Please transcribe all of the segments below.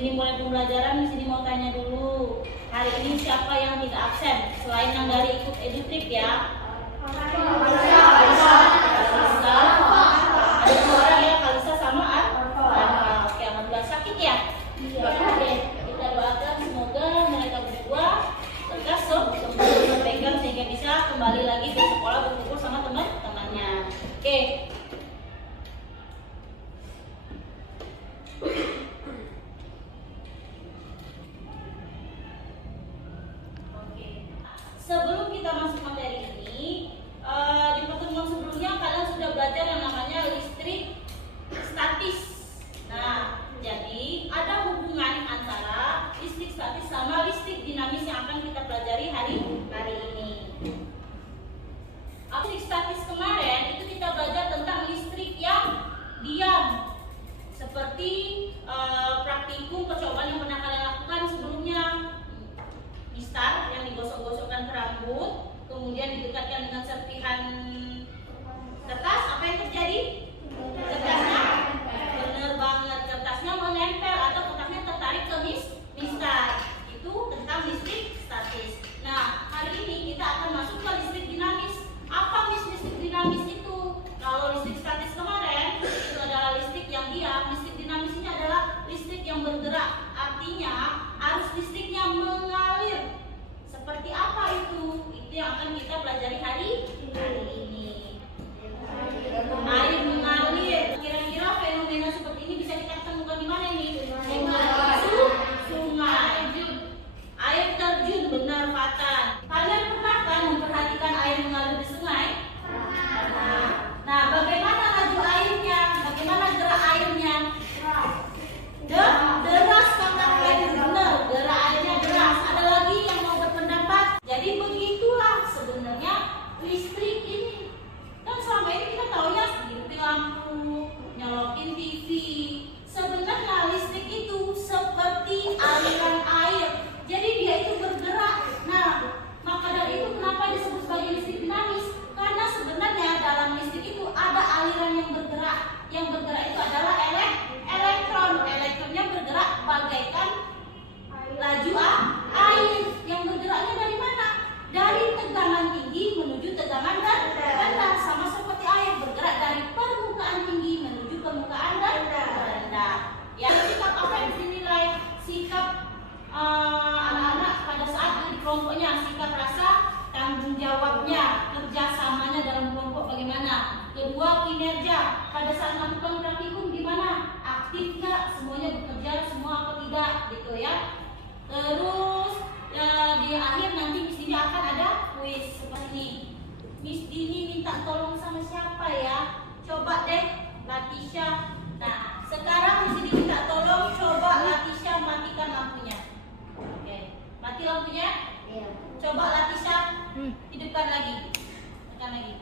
ini mulai pembelajaran, di sini mau tanya dulu. Hari ini siapa yang tidak absen? Selain yang dari ikut EduTrip ya. Kalisa. Ada 2 orang ya, Kalisa sama Arfa. Oke, alhamdulillah. Sakit ya? Iya. Oke, kita doakan semoga mereka berdua lekas sembuh pegang sehingga bisa kembali lagi ke sekolah berkumpul sama teman-temannya. Oke. Sebelum kita masuk materi ini, di pertemuan sebelumnya kalian sudah belajar yang namanya listrik statis. Nah, jadi ada hubungan antara listrik statis sama listrik dinamis yang akan kita pelajari hari ini. Listrik statis kemarin itu kita belajar tentang listrik yang diam, seperti praktikum percobaan yang pernah kalian lakukan sebelumnya. Mistar yang digosok-gosokkan ke rambut, kemudian didekatkan dengan serpihan kertas, apa yang terjadi? Kertasnya, benar banget, kertasnya menempel atau kertasnya tertarik ke mistar. Itu tentang listrik statis. Nah, hari ini kita akan masuk ke listrik dinamis. Apa listrik dinamis itu? Kalau listrik statis kemarin itu adalah listrik yang diam, listrik dinamis ini adalah listrik yang bergerak. Artinya arus listriknya mengalir. Seperti apa itu? Itu yang akan kita pelajari hari ini. Air mengalir. Kira-kira fenomena seperti ini bisa kita temukan di mana ini? Sungai. Air terjun, benar Fatan. Kalian pernah kan memperhatikan air mengalir di sungai? Nah, bagaimana laju airnya? Bagaimana gerak airnya? Deras kakak air, benar. Gerak airnya deras. Ada lagi yang mau berpendapat? Jadi begitulah sebenarnya listrik ini. Kan selama ini kita tahu ya hidupin lampu, nyolokin TV. Sebenarnya listrik itu seperti aliran air. Jadi dia itu bergerak. Nah, maka dari itu kenapa disebut sebagai listrik dinamis? Karena sebenarnya dalam listrik itu ada aliran yang bergerak. Yang bergerak itu adalah elektron. Elektronnya bergerak bagaikan laju air. Yang bergeraknya dari mana? Dari tegangan tinggi menuju tegangan rendah. Sama seperti air bergerak dari permukaan tinggi menuju permukaan rendah. Ya, sikap apa yang dinilai? Sikap anak-anak pada saat di kelompoknya, sikap rasa tanggung jawabnya, kerjasamanya dalam kelompok bagaimana. Kedua, kinerja pada saat melakukan praktikum gimana, aktif nggak, semuanya bekerja semua atau tidak gitu ya. Terus ya, di akhir nanti Miss Dini akan ada kuis seperti ini. Miss Dini minta tolong sama siapa ya? Coba deh Latisha. Nah, sekarang Miss Dini minta tolong coba Latisha matikan lampunya. Oke, mati lampunya. Iya. Coba Latisha hidupkan lagi. Tekan lagi.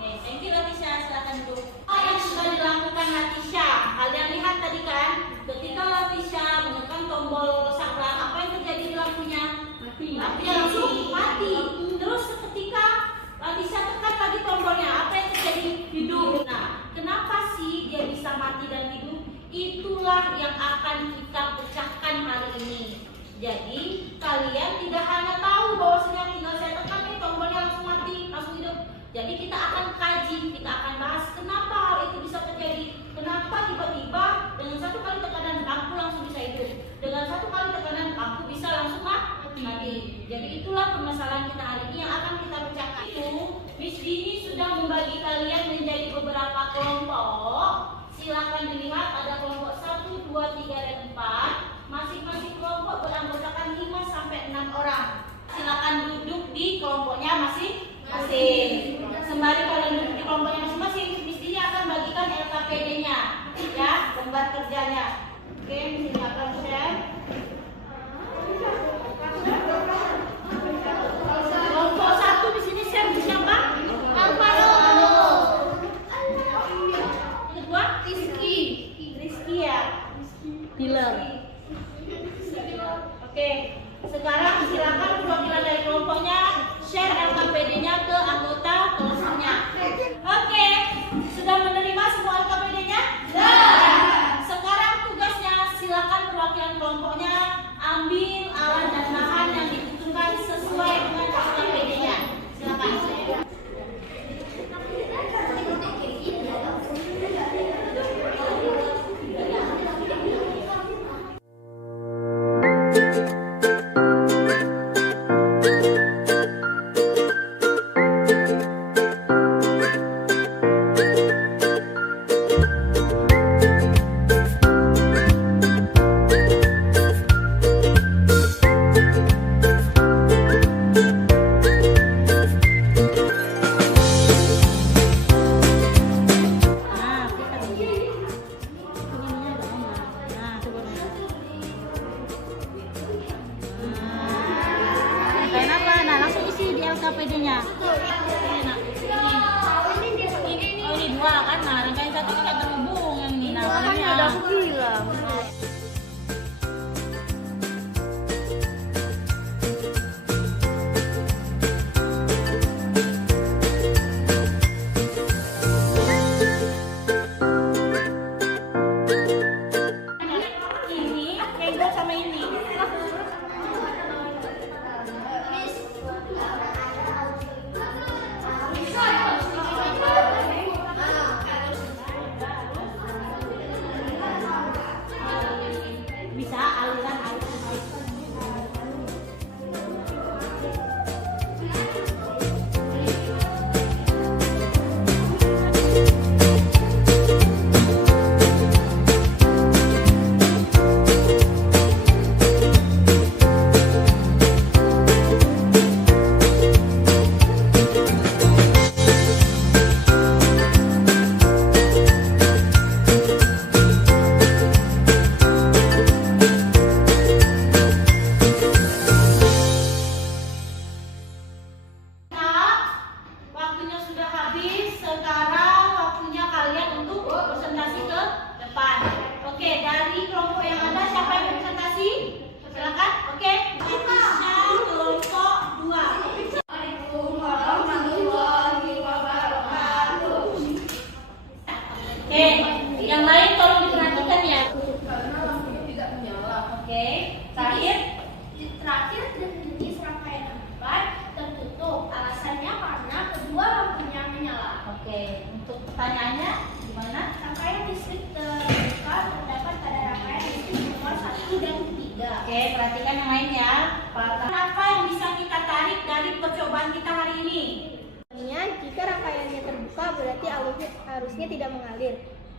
Oke, thank you Latisha, silakan duduk. Apa yang sudah dilakukan Latisha? Kalian lihat tadi kan, ketika Latisha menekan tombol saklar, apa yang terjadi di lampunya? Lampunya langsung mati. Terus ketika Latisha tekan lagi tombolnya, apa yang terjadi? Hidup. Nah, kenapa sih dia bisa mati dan hidup? Itulah yang akan kita pecahkan hari ini. Jadi kalian tidak hanya tahu bahwasanya tinggal saya tekan nih tombolnya langsung mati, langsung hidup. Jadi kita akan kaji, kita akan bahas kenapa hal itu bisa terjadi. Kenapa tiba-tiba dengan satu kali tekanan lampu langsung bisa hidup, dengan satu kali tekanan lampu bisa langsung mati. Jadi itulah permasalahan kita hari ini yang akan kita pecahkan. Itu Miss Dini sudah membagi kalian menjadi beberapa kelompok. Silakan dilihat, ada kelompok 1, 2, 3, dan 4. Masing-masing kelompok beranggotakan 5 sampai 6 orang. Silakan duduk di kelompoknya masing-masing. Sembari kalian duduk di kelompoknya masing-masing, Miss Dini akan bagikan LKPD-nya, ya, lembar kerjanya. Oke, Miss Dini akan share. Kelompok 1 di sini share siapa? Alvaro. Kedua, Rizky ya. Dilar. Oke, sekarang silakan perwakilan dari kelompoknya share LKPD-nya ke anggota kelasnya. Oke, sudah menerima semua LKPD-nya? Sudah. Oke, yang lain tolong diperhatikan ya. Karena lampunya tidak menyala. Oke, terakhir. Terakhir, jenis rangkaian 4 tertutup. Alasannya karena kedua lampunya menyala. Oke, untuk pertanyaannya gimana? Rangkaian listrik terbuka terdapat pada rangkaian listrik nomor 1 dan 3. Oke, perhatikan yang lain ya. Apa yang bisa kita tarik dari percobaan kita hari ini? Jika rangkaiannya terbuka berarti arusnya tidak mengalir,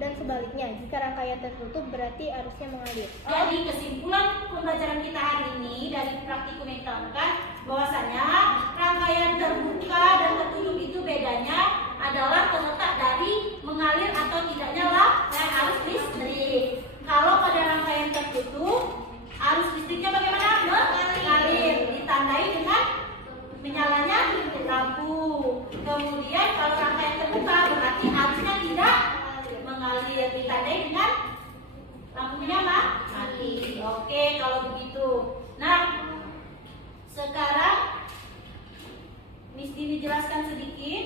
dan sebaliknya jika rangkaian tertutup berarti arusnya mengalir. Jadi kesimpulan pembelajaran kita hari ini dari praktikum yang diterangkan bahwasanya rangkaian terbuka dan tertutup itu bedanya adalah terletak dari mengalir atau tidaknya arus listrik. Kalau pada rangkaian tertutup arus listriknya bagaimana? Mengalir, ditandai dengan menyalanya lampu. Kemudian kalau rangkaian terbuka berarti arusnya tidak mengalir, ditandai dengan lampu menyala mati. Oke, kalau begitu. Nah, sekarang Miss Dini jelaskan sedikit.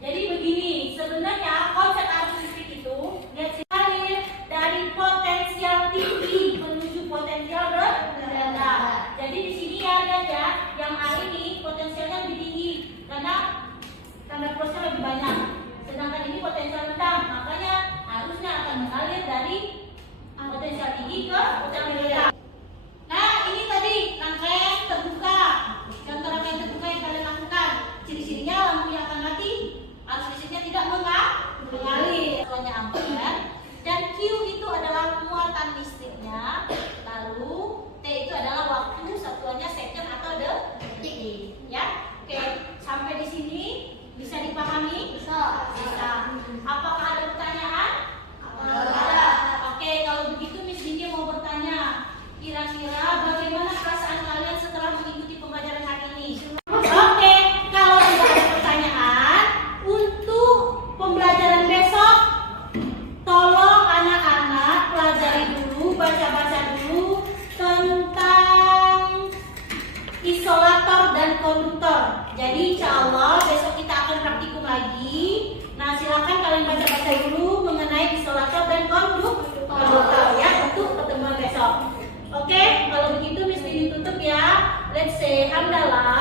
Jadi begini, sebenarnya konsep arus listrik itu lihat sekali dari potensial tinggi menuju potensial rendah. Jadi di sini ya lihat ya, yang A ini potensialnya lebih tinggi karena tanda plusnya lebih banyak. Sedangkan ini potensial rendah, makanya arusnya akan mengalir dari potensial tinggi ke potensial rendah. Nah, ini tadi rangkaian terbuka. Contoh rangkaian terbuka yang kalian lakukan, ciri-cirinya lampunya akan mati, arus listriknya tidak mengalir. Soalnya ampere, dan Q itu adalah muatan listriknya, lalu T itu adalah waktu, satuannya second atau detik. Ya, oke, sampai di sini bisa dipahami? Bisa. Apakah ada pertanyaan? Ada. Oke, kalau begitu Miss Dini mau bertanya, kira-kira bagaimana perasaan kalian setelah mengikuti pembelajaran hari ini? Oke, kalau tidak ada pertanyaan, untuk pembelajaran besok, tolong anak-anak pelajari dulu, baca-baca dulu tentang isolator dan konduktor. Jadi insya Allah besok kita akan praktikum lagi. Nah, silakan kalian baca-baca dulu mengenai isolator dan konduktor ya untuk pertemuan besok. Oke, kalau begitu Miss Dini tutup ya. Let's say hamdalah.